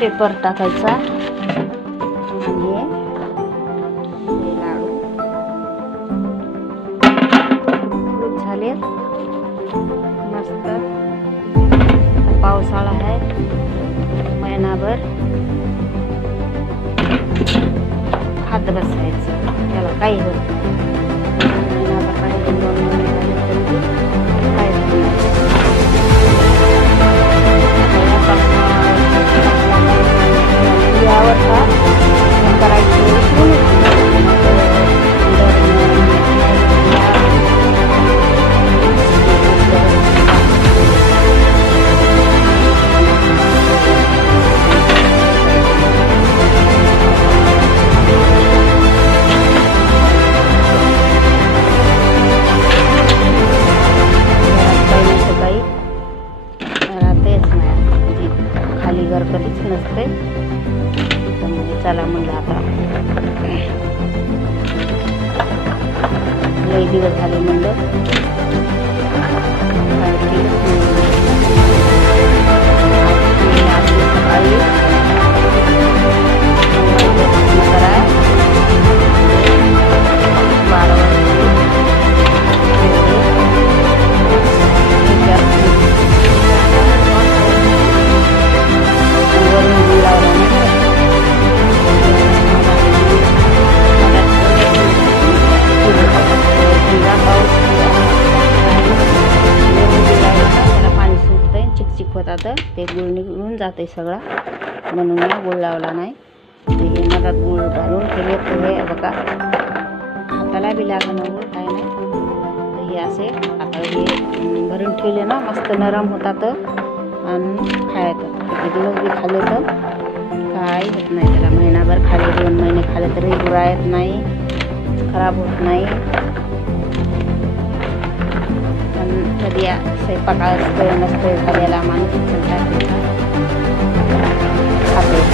Paper टाकायचा आणि हे लाडू खूप झाले मस्त. पावसाळा आहे महिनाभर खात बसायचं, त्याला काही होत नाही. महिनाभर काही 2 महिने झाले तरी काही होत नाही. यावर खाली घर कधीच नसते. चला म्हणलं आता लई दिवस झाले म्हणलं होता ते गुळ निघून जाते सगळा, म्हणून गुळ लावला नाही. हे मधात गुळ घालून केले तर हे बघा हाताला बी लागणं गुळ काय नाही. तर हे असे आता हे भरून ठेवले ना मस्त नरम होतात आणि खायचं. किती दिवस बी खाल्ले तर काय होत नाही त्याला. महिनाभर खाले 2 महिने खाले तरी गुळायत नाही, खराब होत नाही. कधी स्वयंपाक असतोय नसतोय झालेला माणूस खाते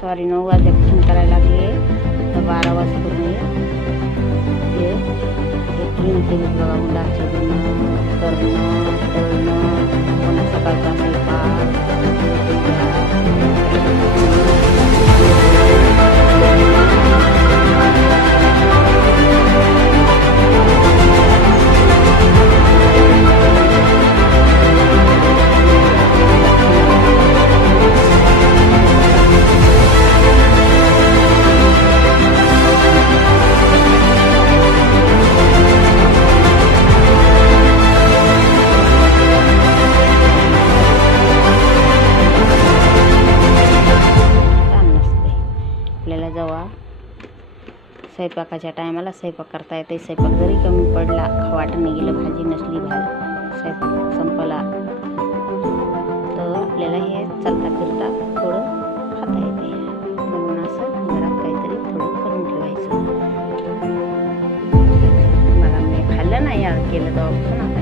सॉरी 9 वाजल्यापासून करायला लागले तर 12 वाजता हे क्लीन केली बघा. मुलाचे धुणं करणं तळणं पुन्हा सकाळचा स्वयंपाक स्वयंपाकाच्या टायमाला स्वयंपाक करता येते. स्वयंपाक जरी कमी पडला वाटत नाही गेलं भाजी नसली स्वयंपाक संपला तर आपल्याला हे चालता फिरता थोडं खाता येते. म्हणून असं घरात काहीतरी थोडं करून ठेवायचं. मला मी खाल्लं नाही यार केलं तेव्हापासून